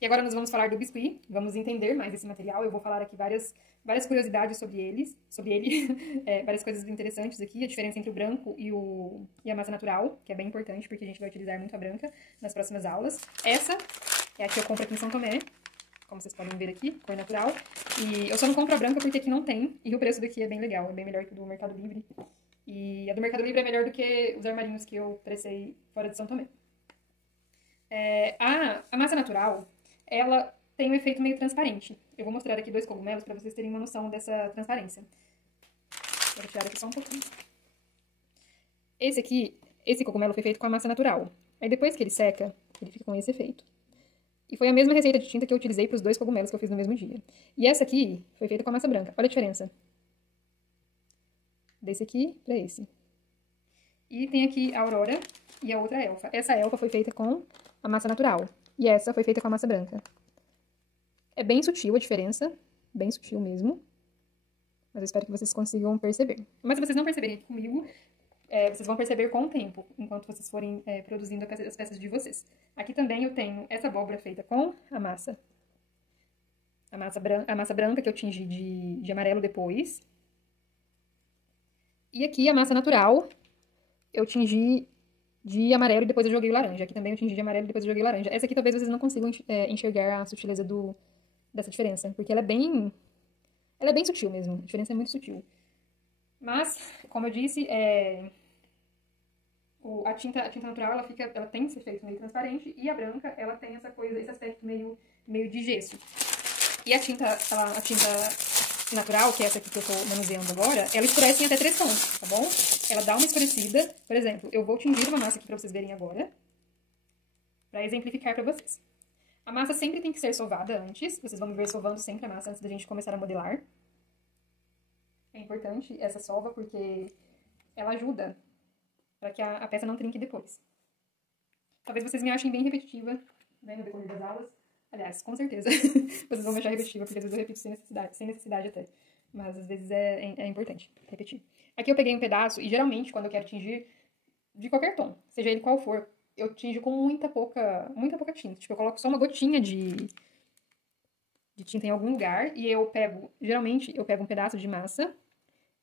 E agora nós vamos falar do biscuit, vamos entender mais esse material. Eu vou falar aqui várias curiosidades sobre ele, várias coisas interessantes aqui, a diferença entre o branco e a massa natural, que é bem importante, porque a gente vai utilizar muito a branca nas próximas aulas. Essa é a que eu compro aqui em São Tomé, como vocês podem ver aqui, cor natural. E eu só não compro a branca porque aqui não tem, e o preço daqui é bem legal, é bem melhor que o do Mercado Livre. E a do Mercado Livre é melhor do que os armarinhos que eu pressei fora de São Tomé. A massa natural, ela tem um efeito meio transparente. Eu vou mostrar aqui 2 cogumelos para vocês terem uma noção dessa transparência. Vou tirar aqui só um pouquinho. Esse cogumelo foi feito com a massa natural. Aí depois que ele seca, ele fica com esse efeito. E foi a mesma receita de tinta que eu utilizei para os 2 cogumelos que eu fiz no mesmo dia. E essa aqui foi feita com a massa branca. Olha a diferença. Desse aqui para esse. E tem aqui a Aurora e a outra elfa. Essa elfa foi feita com a massa natural. E essa foi feita com a massa branca. É bem sutil a diferença. Bem sutil mesmo. Mas eu espero que vocês consigam perceber. Mas se vocês não perceberem aqui comigo, vocês vão perceber com o tempo, enquanto vocês forem produzindo as peças de vocês. Aqui também eu tenho essa abóbora feita com a massa branca que eu tingi de amarelo depois. E aqui a massa natural eu tingi de amarelo e depois eu joguei o laranja. Aqui também eu tingi de amarelo e depois eu joguei o laranja. Essa aqui talvez vocês não consigam enxergar a sutileza dessa diferença, porque ela é bem sutil mesmo. A diferença é muito sutil. Mas, como eu disse, a tinta natural ela tem esse efeito meio transparente e a branca ela tem esse aspecto meio de gesso. E a tinta natural, que é essa aqui que eu tô manuseando agora, ela escurece em até 3 tons, tá bom? Ela dá uma escurecida. Por exemplo, eu vou tingir uma massa aqui pra vocês verem agora, pra exemplificar pra vocês. A massa sempre tem que ser sovada antes. Vocês vão me ver sovando sempre a massa antes da gente começar a modelar. É importante essa sova porque ela ajuda para que a peça não trinque depois. Talvez vocês me achem bem repetitiva, né, no decorrer das aulas. Aliás, com certeza, vocês vão me achar repetitiva, porque às vezes eu repito sem necessidade até. Mas às vezes é importante repetir. Aqui eu peguei um pedaço, e geralmente quando eu quero tingir de qualquer tom, seja ele qual for, eu tinjo com muita pouca tinta. Tipo, eu coloco só uma gotinha de tinta em algum lugar, e geralmente eu pego um pedaço de massa,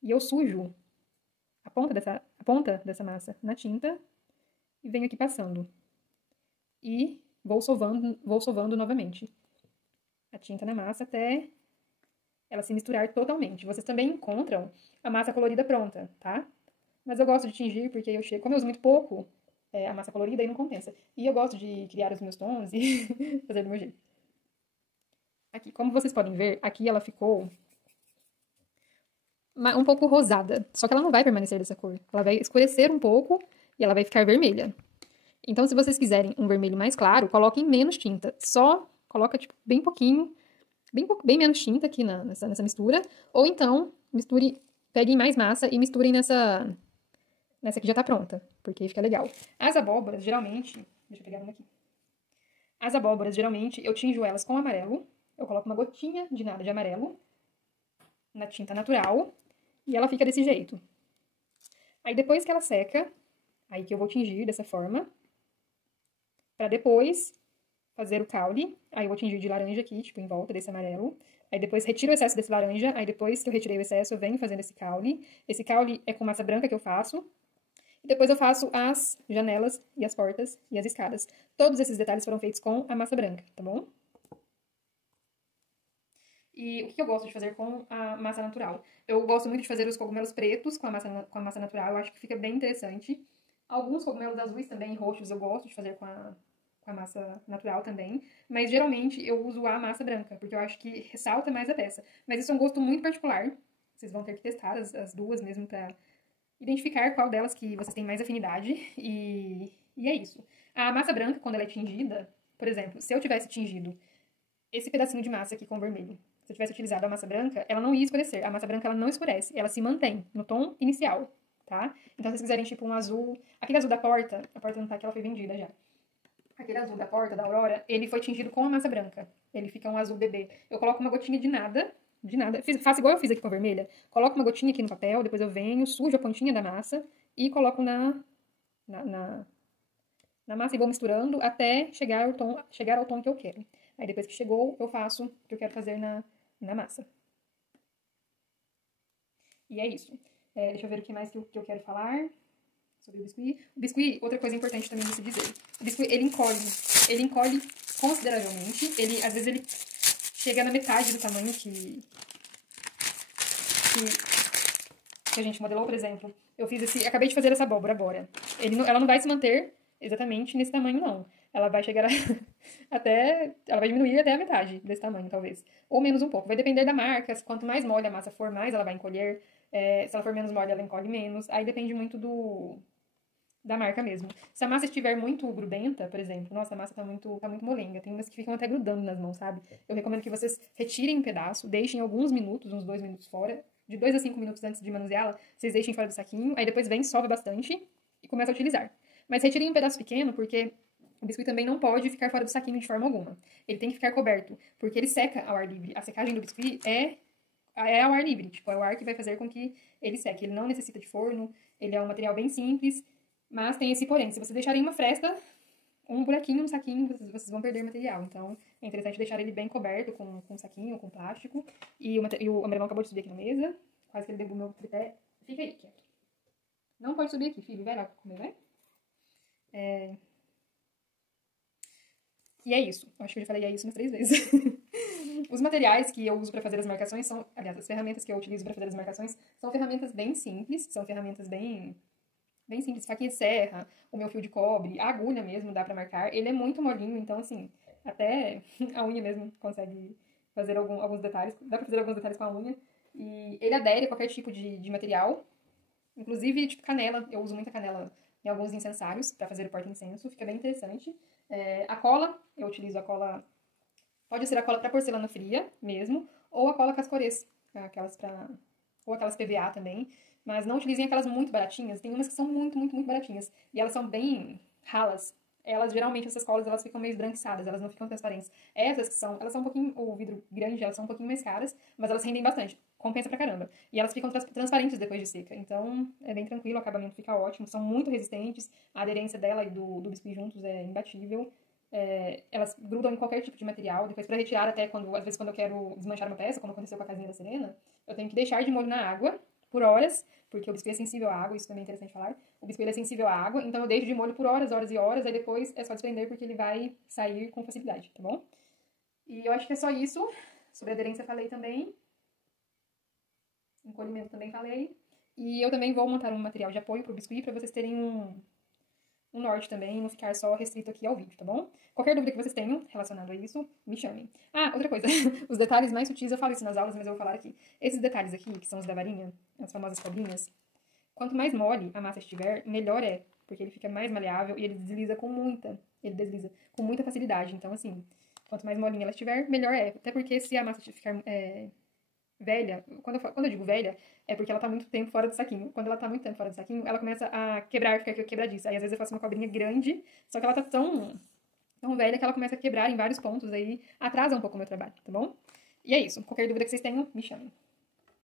e eu sujo a ponta dessa massa na tinta, e venho aqui passando. E vou sovando novamente a tinta na massa até ela se misturar totalmente. Vocês também encontram a massa colorida pronta, tá? Mas eu gosto de tingir porque como eu uso muito pouco a massa colorida, aí não compensa. E eu gosto de criar os meus tons e fazer do meu jeito. Aqui, como vocês podem ver, aqui ela ficou um pouco rosada. Só que ela não vai permanecer dessa cor. Ela vai escurecer um pouco e ela vai ficar vermelha. Então, se vocês quiserem um vermelho mais claro, coloquem menos tinta. Só coloca, tipo, bem pouquinho, bem menos tinta aqui nessa mistura. Ou então, peguem mais massa e misturem nessa que já tá pronta, porque fica legal. As abóboras, geralmente... Deixa eu pegar uma aqui. As abóboras, geralmente, eu tinjo elas com amarelo. Eu coloco uma gotinha de nada de amarelo na tinta natural e ela fica desse jeito. Aí, depois que ela seca, aí que eu vou tingir dessa forma, pra depois fazer o caule. Aí eu vou tingir de laranja aqui, tipo, em volta desse amarelo. Aí depois retiro o excesso desse laranja. Aí depois que eu retirei o excesso, eu venho fazendo esse caule. Esse caule é com massa branca que eu faço. E depois eu faço as janelas e as portas e as escadas. Todos esses detalhes foram feitos com a massa branca, tá bom? E o que eu gosto de fazer com a massa natural? Eu gosto muito de fazer os cogumelos pretos com a massa natural. Eu acho que fica bem interessante. Alguns cogumelos azuis também, roxos, eu gosto de fazer com a massa natural também. Mas, geralmente, eu uso a massa branca, porque eu acho que ressalta mais a peça. Mas isso é um gosto muito particular. Vocês vão ter que testar as duas mesmo pra identificar qual delas que vocês têm mais afinidade. E é isso. A massa branca, quando ela é tingida, por exemplo, se eu tivesse tingido esse pedacinho de massa aqui com vermelho, se eu tivesse utilizado a massa branca, ela não ia escurecer. A massa branca, ela não escurece. Ela se mantém no tom inicial, tá? Então, se vocês quiserem, tipo, um azul... Aquele azul da porta, a porta não tá aqui, ela foi vendida já. Aquele azul da porta, da Aurora, ele foi tingido com a massa branca. Ele fica um azul bebê. Eu coloco uma gotinha de nada. Faço igual eu fiz aqui com a vermelha. Coloco uma gotinha aqui no papel, depois eu venho, sujo a pontinha da massa e coloco na massa e vou misturando até chegar ao tom que eu quero. Aí depois que chegou, eu faço o que eu quero fazer na massa. E é isso. Deixa eu ver o que mais que eu quero falar sobre o biscuit. O biscuit, outra coisa importante também de se dizer. O biscuit, ele encolhe consideravelmente. Às vezes ele chega na metade do tamanho que a gente modelou, por exemplo. Acabei de fazer essa abóbora agora. Ela não vai se manter exatamente nesse tamanho, não. Ela vai chegar ela vai diminuir até a metade desse tamanho, talvez. Ou menos um pouco. Vai depender da marca. Quanto mais mole a massa for, mais ela vai encolher. Se ela for menos mole, ela encolhe menos. Aí depende muito da marca mesmo. Se a massa estiver muito grudenta, por exemplo, nossa, a massa tá muito molenga. Tem umas que ficam até grudando nas mãos, sabe? Eu recomendo que vocês retirem um pedaço, deixem alguns minutos, uns 2 minutos fora. De 2 a 5 minutos antes de manuseá-la, vocês deixem fora do saquinho. Aí depois vem, sova bastante e começa a utilizar. Mas retirem um pedaço pequeno, porque o biscuit também não pode ficar fora do saquinho de forma alguma. Ele tem que ficar coberto, porque ele seca ao ar livre. A secagem do biscuit é ao ar livre. Tipo, é o ar que vai fazer com que ele seque. Ele não necessita de forno, ele é um material bem simples, mas tem esse porém. Se vocês deixarem uma fresta, um buraquinho no saquinho, vocês vão perder material. Então, é interessante deixar ele bem coberto com um saquinho, com plástico. E o amarelão acabou de subir aqui na mesa. Quase que ele derrubou meu tripé. Fica aí, quieto. Não pode subir aqui, filho. Vai lá comer, vai. E é isso. Acho que eu já falei isso umas 3 vezes. Os materiais que eu uso para fazer as marcações aliás, as ferramentas que eu utilizo para fazer as marcações são ferramentas bem simples, são ferramentas bem simples, faquinha de serra, o meu fio de cobre, a agulha mesmo dá pra marcar. Ele é muito molinho, então assim, até a unha mesmo consegue fazer alguns detalhes, dá pra fazer alguns detalhes com a unha. E ele adere a qualquer tipo de material, inclusive tipo canela, eu uso muita canela em alguns incensários pra fazer o porta-incenso, fica bem interessante. A cola, eu utilizo a cola, pode ser a cola pra porcelana fria mesmo, ou a cola cascorês, ou aquelas PVA também. Mas não utilizem aquelas muito baratinhas. Tem umas que são muito, muito, muito baratinhas. E elas são bem ralas. Geralmente, essas colas, elas ficam meio esbranquiçadas. Elas não ficam transparentes. Essas que elas são um pouquinho, o vidro grande, elas são um pouquinho mais caras. Mas elas rendem bastante. Compensa pra caramba. E elas ficam transparentes depois de seca. Então, é bem tranquilo, o acabamento fica ótimo. São muito resistentes. A aderência dela e do biscuit juntos é imbatível. Elas grudam em qualquer tipo de material. Depois, pra retirar, até às vezes quando eu quero desmanchar uma peça, como aconteceu com a casinha da Serena, eu tenho que deixar de molho na água por horas, porque o biscuit é sensível à água, isso também é interessante falar. O biscuit é sensível à água, então eu deixo de molho por horas, horas e horas, aí depois é só desprender porque ele vai sair com facilidade, tá bom? E eu acho que é só isso. Sobre aderência falei também. Encolhimento também falei. E eu também vou montar um material de apoio pro biscuit pra vocês terem um norte também, não ficar só restrito aqui ao vídeo, tá bom? Qualquer dúvida que vocês tenham relacionado a isso, me chamem. Ah, outra coisa, os detalhes mais sutis, eu falo isso nas aulas, mas eu vou falar aqui. Esses detalhes aqui, que são os da varinha, as famosas cobrinhas, quanto mais mole a massa estiver, melhor é, porque ele fica mais maleável e ele desliza com muita facilidade. Então, assim, quanto mais molinha ela estiver, melhor é. Até porque se a massa ficar velha, quando eu digo velha, é porque ela tá muito tempo fora do saquinho. Quando ela tá muito tempo fora do saquinho, ela começa a quebrar, ficar quebradiça. Aí às vezes eu faço uma cobrinha grande, só que ela tá tão velha que ela começa a quebrar em vários pontos, aí atrasa um pouco o meu trabalho, tá bom? E é isso. Qualquer dúvida que vocês tenham, me chamem.